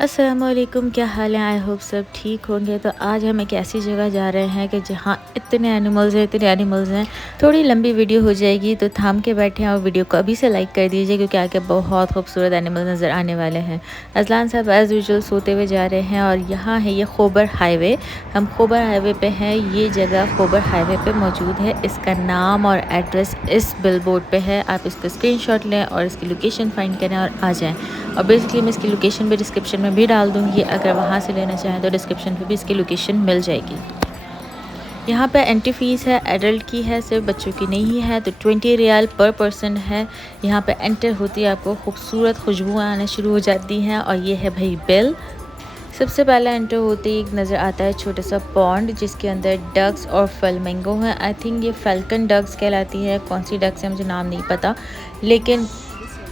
अस्सलामुअलैकुम, क्या हाल है। आई होप सब ठीक होंगे। तो आज हम एक ऐसी जगह जा रहे हैं कि जहाँ इतने एनिमल्स हैं। थोड़ी लंबी वीडियो हो जाएगी तो थाम के बैठे हैं और वीडियो को अभी से लाइक कर दीजिए क्योंकि आगे बहुत खूबसूरत एनिमल्स नज़र आने वाले हैं। अजलान साहब एज़ यूजुअल सोते हुए जा रहे हैं और यहाँ है ये खोबर हाईवे। हम खोबर हाईवे पे हैं। ये जगह खोबर हाईवे पे मौजूद है। इसका नाम और एड्रेस इस बिलबोर्ड पे है। आप इसका स्क्रीनशॉट लें और इसकी लोकेशन फाइंड करें और आ जाएँ। और बेसिकली मैं इसकी लोकेशन भी डिस्क्रिप्शन में भी डाल दूँगी। अगर वहाँ से लेना चाहें तो डिस्क्रिप्शन पे भी इसकी लोकेशन मिल जाएगी। यहाँ पे एंट्री फ़ीस है, एडल्ट की है, सिर्फ बच्चों की नहीं है। तो 20 रियाल पर पर्सन है। यहाँ पे एंटर होती है आपको खूबसूरत खुशबुएँ आना शुरू हो जाती हैं। और ये है भाई बिल। सबसे पहले एंटर होते ही नज़र आता है छोटा सा पॉन्ड जिसके अंदर डक्स और फ्लेमिंगो हैं। आई थिंक ये फैल्कन डक्स कहलाती है। कौन सी डक्स है मुझे नाम नहीं पता, लेकिन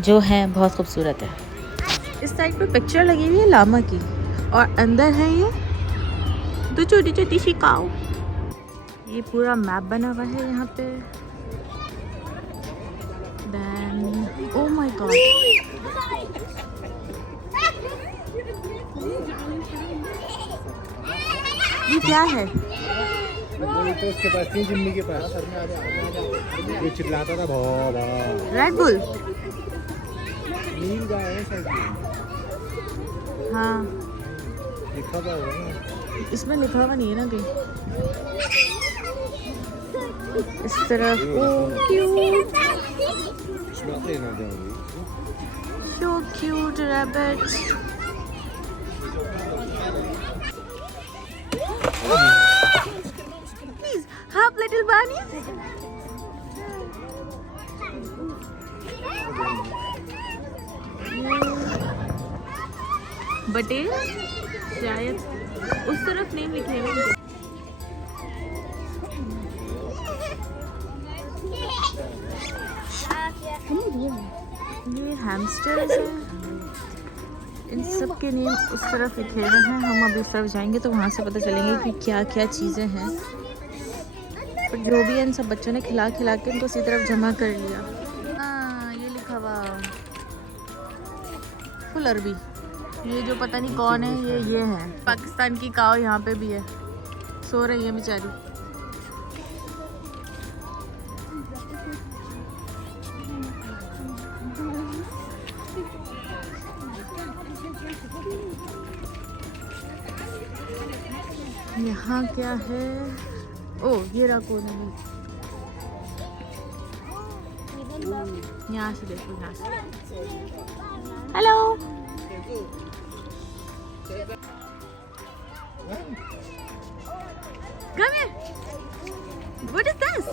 जो हैं बहुत खूबसूरत है। इस साइड पे पिक्चर लगी हुई है लामा की और अंदर है ये दो छोटी छोटी सी काऊ। ये पूरा मैप बना हुआ है यहाँ पे। देन ओह माय गॉड, ये क्या है? तो उसके पास थी, जिम्मी के पास ये चिल्लाता था भौ भौ। Red bull. नील गाय है शायद। हाँ, लिखा हुआ है ना, इसमें लिखा हुआ नहीं है ना कहीं। इस तरफ cute, so cute rabbit. Please help little bunny. बटेर शायद उस तरफ नेम लिखे हुए। ये हैमस्टर्स हैं। इन सब के नेम उस तरफ लिखे हुए हैं। हम अभी उस तरफ जाएंगे तो वहाँ से पता चलेंगे कि क्या क्या चीज़ें हैं। पर जो भी है इन सब बच्चों ने खिला के इनको उसी तरफ जमा कर लिया। हाँ, ये लिखा हुआ फुल अरबी। ये जो पता नहीं कौन है, ये है पाकिस्तान की काव। यहाँ पे भी है, सो रही है बेचारी। यहाँ क्या है? ओह, ये रहा कौन है। यहाँ से देखो, यहाँ से। Hello, come here. What is this?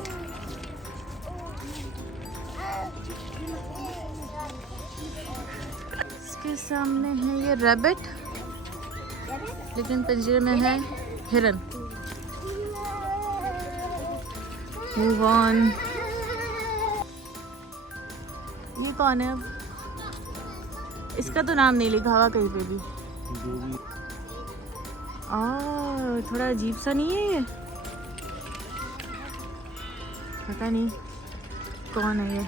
इसके सामने है ये रैबिट, लेकिन पिंजरे में है हिरन। Move on. ये कौन है? अब इसका तो नाम नहीं लिखा हुआ कहीं पे भी। थोड़ा अजीब सा नहीं है ये? पता नहीं कौन है ये।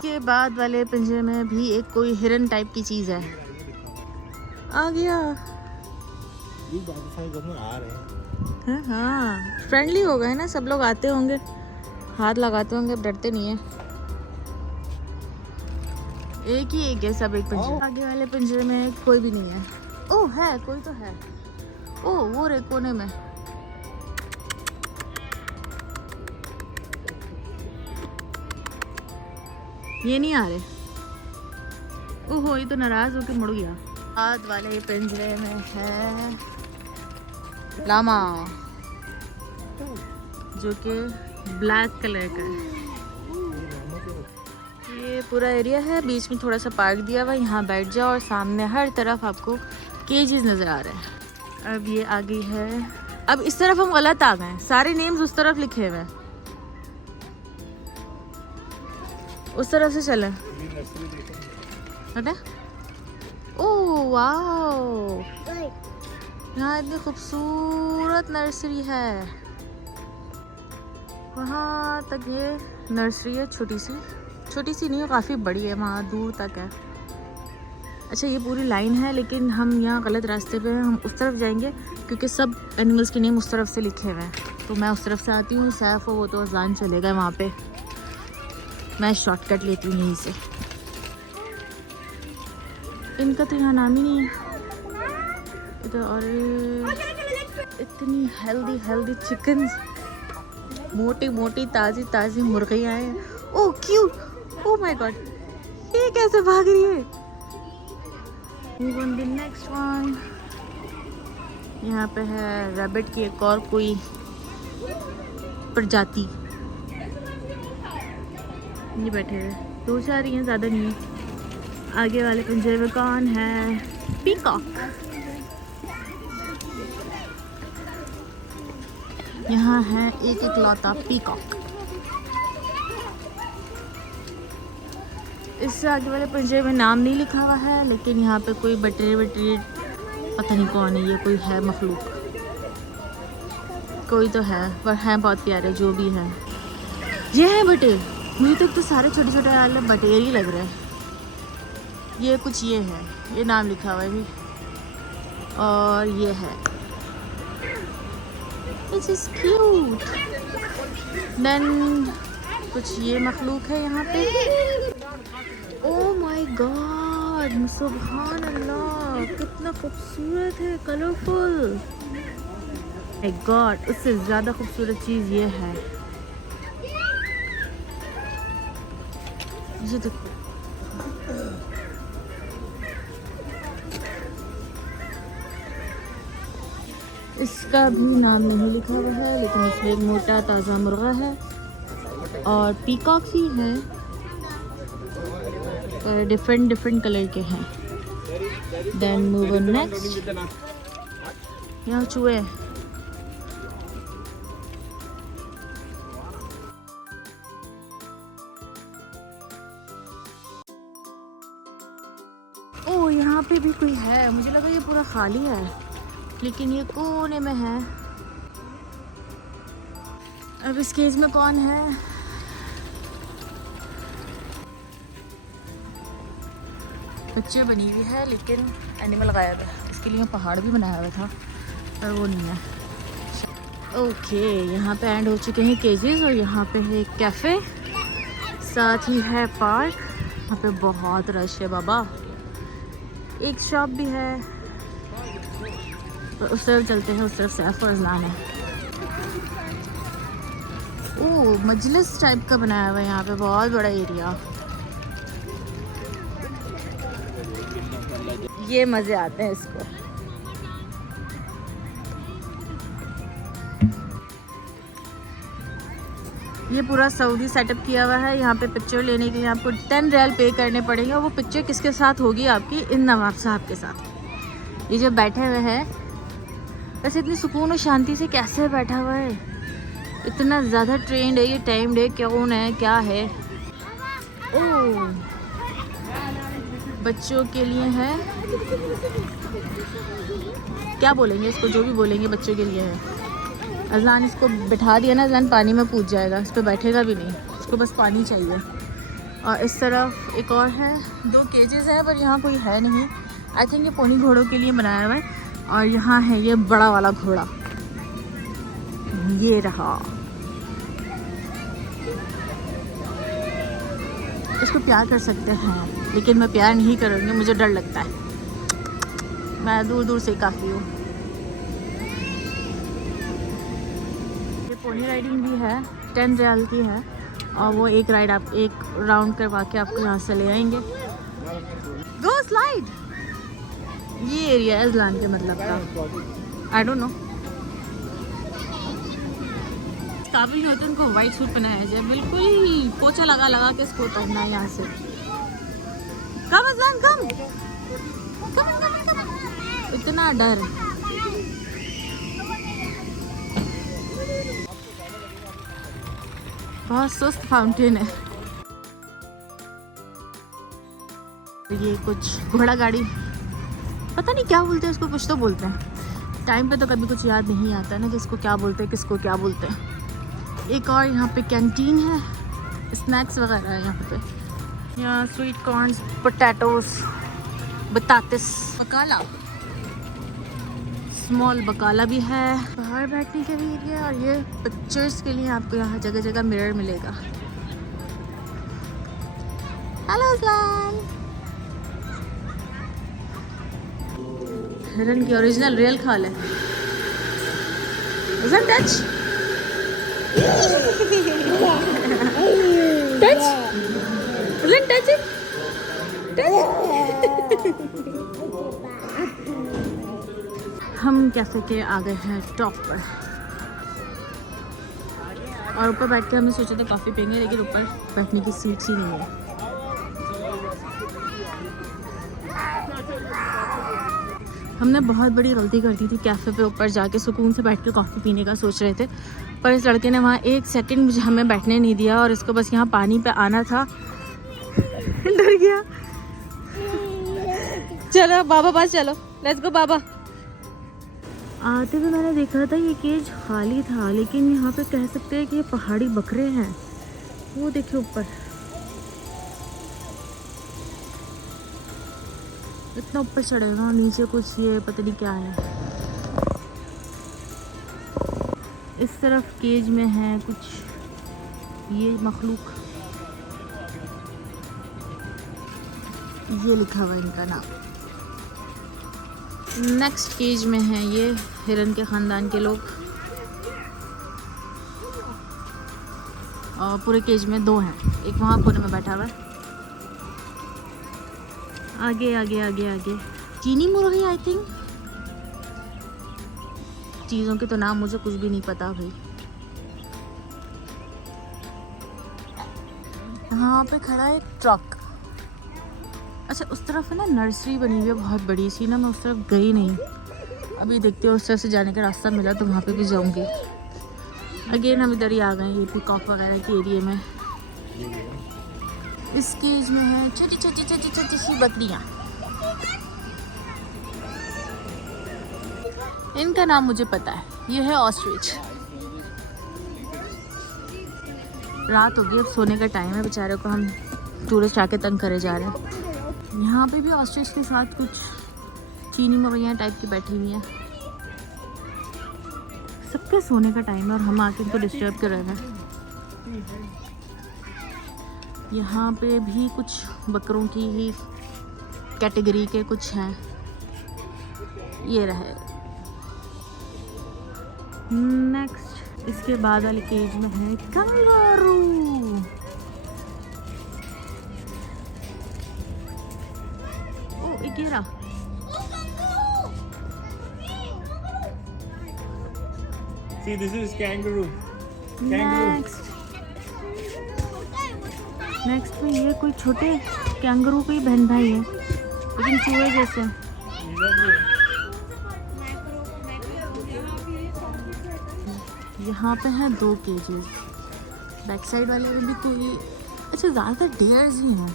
के बाद वाले पिंजरे में भी एक कोई हिरन टाइप की चीज है। आ गया। हाँ, फ्रेंडली हो गए ना, सब लोग आते होंगे, हाथ लगाते होंगे, अब डरते नहीं है। एक है सब एक पिंजरे। आगे वाले पिंजरे में कोई भी नहीं है। ओह, है, कोई तो है। ओह, वो रे कोने में। ये नहीं आ रहे। ओहो, ये तो नाराज होके मुड़ गया। बाद वाले पिंजरे में है लामा, जो कि ब्लैक कलर का है। ये पूरा एरिया है, बीच में थोड़ा सा पार्क दिया हुआ। यहाँ बैठ जाओ और सामने हर तरफ आपको केजेस नज़र आ रहे हैं। अब ये आगे है। अब इस तरफ हम गलत आ गए, सारे नेम्स उस तरफ लिखे हुए हैं। उस तरफ से चलें। ओह वाओ, यहाँ इतनी खूबसूरत नर्सरी है। वहाँ तक ये नर्सरी है, छोटी सी नहीं है, काफ़ी बड़ी है, वहाँ दूर तक है। अच्छा ये पूरी लाइन है, लेकिन हम यहाँ गलत रास्ते पे हैं, हम उस तरफ जाएंगे क्योंकि सब एनिमल्स के नेम उस तरफ से लिखे हुए हैं। तो मैं उस तरफ से आती हूँ, सैफ वो तो अज़लान चले गए वहाँ पे, मैं शॉर्टकट लेती हूँ यहीं से। इनका तो यहाँ नाम ही नहीं है इधर। और इतनी हेल्दी चिकन, मोटी मोटी ताज़ी मुर्गियाँ हैं। ओह क्यूट, ओह माय गॉड, ये कैसे भाग रही है। Move on the next one। यहाँ पे है रैबिट की एक और कोई प्रजाति। ये बैठे हुए 2-4 ही हैं, ज़्यादा नहीं है। आगे वाले पिंजरे में कौन है? पीकॉक। यहाँ है एक लौता पीकॉक। इससे आगे वाले पिंजरे में नाम नहीं लिखा हुआ है, लेकिन यहाँ पे कोई बटरी पता नहीं कौन है, ये कोई है मखलूक, कोई तो है, पर हैं बहुत प्यारे जो भी हैं। ये है बटेर, मुझे तो सारे छोटे छोटे वाले बटेर ही लग रहे हैं। ये कुछ ये है, ये नाम लिखा हुआ है भी, और ये है इट्स इज क्यूट। देन कुछ ये मखलूक है यहाँ पे। ओह माय गॉड, सुभान अल्लाह, कितना खूबसूरत है, कलरफुल। माय गॉड, उससे ज़्यादा खूबसूरत चीज़ ये है, ये देखो। इसका भी नाम नहीं लिखा हुआ है, लेकिन इसमें एक मोटा ताज़ा मुर्गा है और पीकॉक ही है, डिफरेंट कलर के हैं। Then move on next. यहाँ चूहे, ओह यहाँ पे भी कोई है, मुझे लगा ये पूरा खाली है, लेकिन ये कोने में है। अब इस केज में कौन है? बच्चे बनी हुई है, लेकिन एनिमल गायब है। इसके लिए पहाड़ भी बनाया हुआ था, पर वो नहीं है। ओके, यहाँ पे एंड हो चुके हैं केजेस, और यहाँ पे है एक कैफ़े, साथ ही है पार्क। यहाँ पे बहुत रश है बाबा। एक शॉप भी है, और उस तरफ चलते हैं, उस तरफ सैफ और अज़लान है। ओह, मजलिस टाइप का बनाया हुआ है यहाँ पे, बहुत बड़ा एरिया। ये मज़े आते हैं इसको। ये पूरा सऊदी सेटअप किया हुआ है। यहाँ पे पिक्चर लेने के लिए आपको 10 रियाल पे करने पड़ेंगे, और वो पिक्चर किसके साथ होगी? आपकी इन नवाब साहब के साथ। ये जो बैठे हुए हैं, वैसे इतनी सुकून और शांति से कैसे बैठा हुआ है, इतना ज़्यादा ट्रेंड है, ये टाइम्ड है, कौन है क्या है। ओह, बच्चों के लिए है, क्या बोलेंगे इसको, जो भी बोलेंगे बच्चों के लिए है। अज़लान इसको बिठा दिया ना, अज़लान पानी में कूद जाएगा, इस पर बैठेगा भी नहीं, इसको बस पानी चाहिए। और इस तरफ एक और है, 2 केजेस हैं, पर यहाँ कोई है नहीं। आई थिंक ये पोनी घोड़ों के लिए बनाया हुआ है। और यहाँ है ये बड़ा वाला घोड़ा, ये रहा। इसको प्यार कर सकते हैं, लेकिन मैं प्यार नहीं करूँगी, मुझे डर लगता है, मैं दूर दूर से काफ़ी हूँ। ये पोनी राइडिंग भी है, 10 रियाल की है, और वो एक राइड आप एक राउंड करवा के आपको यहाँ से ले आएंगे। गो स्लाइड, ये एरिया है अज़लान के मतलब का, आई डोंट नो। काबिल नहीं होते उनको वाइट सूट पहनाया जाए, बिल्कुल पोछा लगा लगा के इसको उतरना है यहाँ से। कम अज़लान कम, इतना डर। बहुत सुस्त फाउंटेन है। ये कुछ घोड़ा गाड़ी, पता नहीं क्या बोलते हैं उसको, कुछ तो बोलते हैं। टाइम पे तो कभी कुछ याद नहीं आता ना कि इसको क्या बोलते हैं, किसको क्या बोलते हैं। एक और यहाँ पे कैंटीन है, स्नैक्स वगैरह है यहाँ पे। यहाँ स्वीट कॉर्न्स, पोटैटोस, बतातिस बकाला, स्मॉल बकाला भी है। बाहर बैठने का भी एरिया और ये पिक्चर्स के लिए आपको यहाँ जगह जगह मिरर मिलेगा। हेलो अस्लान। हिरन की ओरिजिनल रियल खाल है। Doesn't touch? Touch? Doesn't touch it? Touch? हम कैसे के आ गए हैं टॉप पर और ऊपर बैठ के हमने सोचा था कॉफ़ी पियेंगे, लेकिन ऊपर बैठने की सीट्स ही नहीं है। हमने बहुत बड़ी गलती कर दी थी, कैफ़े पे ऊपर जाके सुकून से बैठ के कॉफ़ी पीने का सोच रहे थे, पर इस लड़के ने वहाँ एक सेकंड मुझे हमें बैठने नहीं दिया और इसको बस यहाँ पानी पे आना था। डर गया। चलो बाबा पास चलो, लेट्स गो बाबा। आते हुए मैंने देखा था ये केज खाली था, लेकिन यहाँ पे कह सकते हैं कि ये पहाड़ी बकरे हैं। वो देखिए ऊपर इतना ऊपर चढ़े ना, नीचे कुछ ये पता नहीं क्या है। इस तरफ केज में है कुछ ये मखलूक, ये लिखा हुआ है इनका नाम। नेक्स्ट केज में है ये हिरन के ख़ानदान के लोग, और पूरे केज में 2 हैं, एक वहाँ कोने में बैठा हुआ है। आगे आगे आगे आगे चीनी मुर्गी, आई थिंक। चीज़ों के तो नाम मुझे कुछ भी नहीं पता भाई। यहाँ पे खड़ा है एक ट्रक। अच्छा उस तरफ है ना नर्सरी बनी हुई है बहुत बड़ी सी ना, मैं उस तरफ गई नहीं, अभी देखते हो उस तरफ से जाने का रास्ता मिला तो वहाँ पे भी जाऊँगी। अगेन हम इधर ही आ गए, ये पीकॉक वगैरह के एरिया में। इस केज में है छोटी छोटी छोटी छोटी सी बकरियाँ, इनका नाम मुझे पता है, ये है ऑस्ट्रिच। रात हो गई, अब सोने का टाइम है, बेचारे को हम टूरिस्ट आके तंग करे जा रहे हैं। यहाँ पे भी ऑस्ट्रिच के साथ कुछ चीनी मुर्गियाँ टाइप की बैठी हुई हैं। सबके सोने का टाइम है और हम आके इनको डिस्टर्ब कर रहे हैं। यहाँ पे भी कुछ बकरों की ही कैटेगरी के कुछ हैं। ये रहे नेक्स्ट, इसके बाद वाले केज में है कंगारू। ओ एक ये रहा। See, this is kangaroo. Next में ये कोई छोटे कैंगरू के ही बहन भाई है, लेकिन चूहे जैसे। यहाँ पे हैं 2 केजेस, बैक साइड वाले में भी कोई। अच्छा ज़्यादातर डेयर्स ही हैं।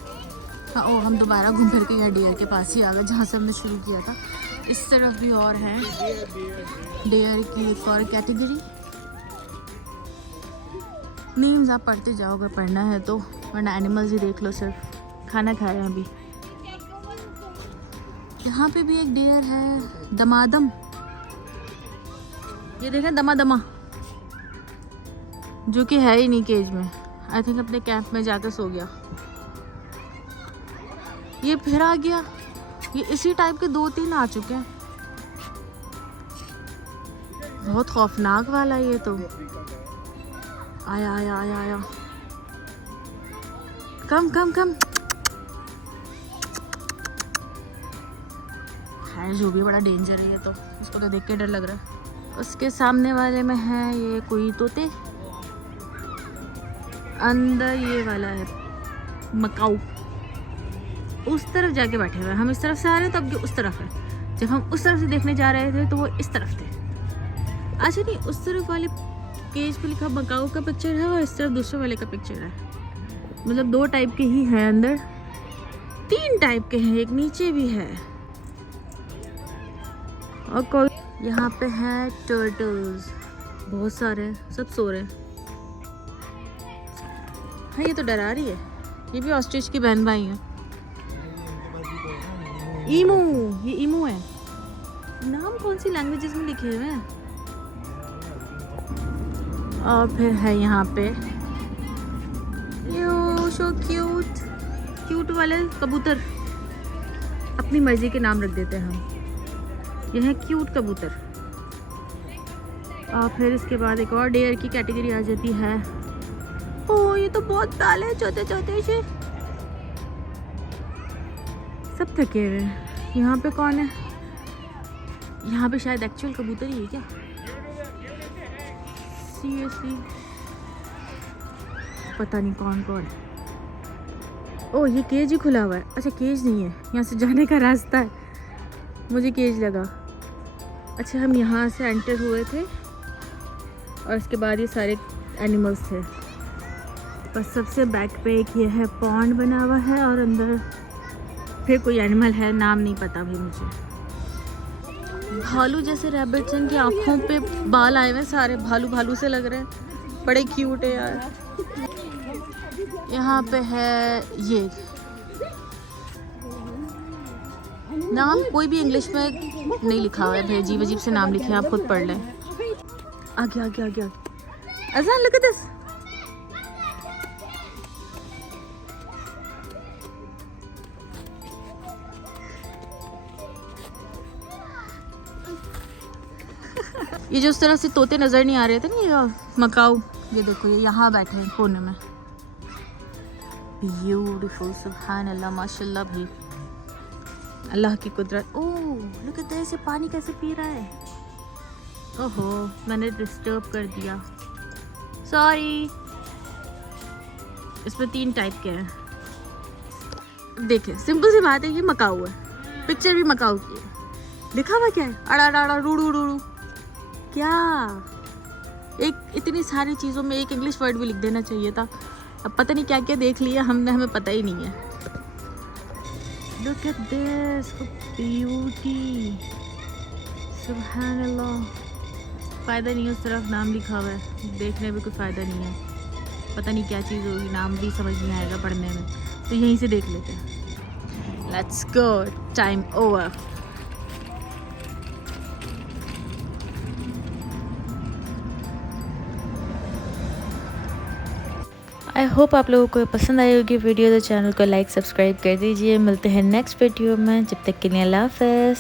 हाँ ओ, हम दोबारा घूम फिर के यहाँ डेयर के पास ही आ गए जहाँ से हमने शुरू किया था। इस तरफ भी और हैं डेयर की एक और कैटेगरी। नेम्स आप पढ़ते जाओ अगर पढ़ना है तो, वरना एनिमल्स ही देख लो सिर्फ। खाना खा रहे हैं अभी। यहाँ पे भी एक डेयर है दमादम, ये देखें दमा, जो कि है ही नहीं केज में। आई थिंक अपने कैंप में जाकर सो गया। ये फिर आ गया। ये इसी टाइप के 2-3 आ चुके हैं। बहुत खौफनाक वाला ये तो। आया आया आया आया, कम कम कम। है जो भी बड़ा डेंजर है ये तो, उसको तो देख के डर लग रहा है। उसके सामने वाले में है ये कोई तोते, अंदर ये वाला है मकाऊ। उस तरफ जाके बैठे हुए हैं, हम इस तरफ से आ रहे हैं तब उस तरफ है। जब हम उस तरफ से देखने जा रहे थे तो वो इस तरफ थे। अच्छा नहीं, उस तरफ वाले केज पे लिखा मकाऊ का पिक्चर है और इस तरफ दूसरे वाले का पिक्चर है। मतलब 2 टाइप के ही हैं अंदर, 3 टाइप के हैं, एक नीचे भी है। और कोई यहाँ पे है टर्टल्स, बहुत सारे, सब सो रहे हैं। हाँ ये तो डरा रही है। ये भी ऑस्ट्रिच की बहन भाई हैं। ईमू, ये ईमू है। नाम कौन सी लैंग्वेजेस में लिखे हुए हैं। और फिर है यहाँ पे यो सो क्यूट, क्यूट वाले कबूतर। अपनी मर्जी के नाम रख देते हैं हम। यह है क्यूट कबूतर। और फिर इसके बाद एक और डेयर की कैटेगरी आ जाती है। ओह ये तो बहुत प्याले हैं, छोटे छोटे से। सब थके हुए हैं। यहाँ पे कौन है? यहाँ पे शायद एक्चुअल कबूतर ही है क्या? सीरियसली पता नहीं कौन कौन है। ओह ये केज ही खुला हुआ है। अच्छा केज नहीं है, यहाँ से जाने का रास्ता है। मुझे केज लगा। अच्छा हम यहाँ से एंटर हुए थे और इसके बाद ये सारे एनिमल्स थे। बस सबसे बैक पे एक ये है पॉन्ड बना हुआ है और अंदर फिर कोई एनिमल है, नाम नहीं पता भी मुझे। भालू जैसे रैबिट्स, इनकी आँखों पे बाल आए हुए सारे, भालू भालू से लग रहे हैं। बड़े क्यूट है यार। यहाँ पे है ये नाम कोई भी इंग्लिश में नहीं लिखा हुआ है भाई, अजीब अजीब से नाम लिखे हैं, आप खुद पढ़ लें। आगे आगे आगे आगे। अज़ान look at this। ये जो उस तरह से तोते नज़र नहीं आ रहे थे ना, ये मकाऊ, ये देखो ये यहाँ बैठे हैं कोने में। ब्यूटीफुल, सुभान अल्लाह, माशाल्लाह भाई, अल्लाह की कुदरत। ओह लुक एट दिस, पानी कैसे पी रहा है। ओहो मैंने डिस्टर्ब कर दिया, सॉरी। इसमें 3 टाइप के हैं। देखें सिंपल सी बात है, ये मकाऊ है, पिक्चर भी मकाऊ की है। लिखा हुआ क्या है? अड़ा अड़ा रूड़ू रूड़ू। क्या एक इतनी सारी चीज़ों में एक इंग्लिश वर्ड भी लिख देना चाहिए था। अब पता नहीं क्या क्या देख लिया हमने, हमें पता ही नहीं है। Look at this, ब्यूटी, सुभान अल्लाह। फ़ायदा नहीं है उस तरफ नाम लिखा हुआ है, देखने में कोई फ़ायदा नहीं है। पता नहीं क्या चीज़ होगी, नाम भी समझ नहीं आएगा पढ़ने में, तो यहीं से देख लेते हैं। Let's go, time over. I hope आप लोगों को पसंद आई होगी वीडियो, तो चैनल को लाइक सब्सक्राइब कर दीजिए। मिलते हैं नेक्स्ट वीडियो में, जब तक के लिए अल्लाह हाफ़िज़।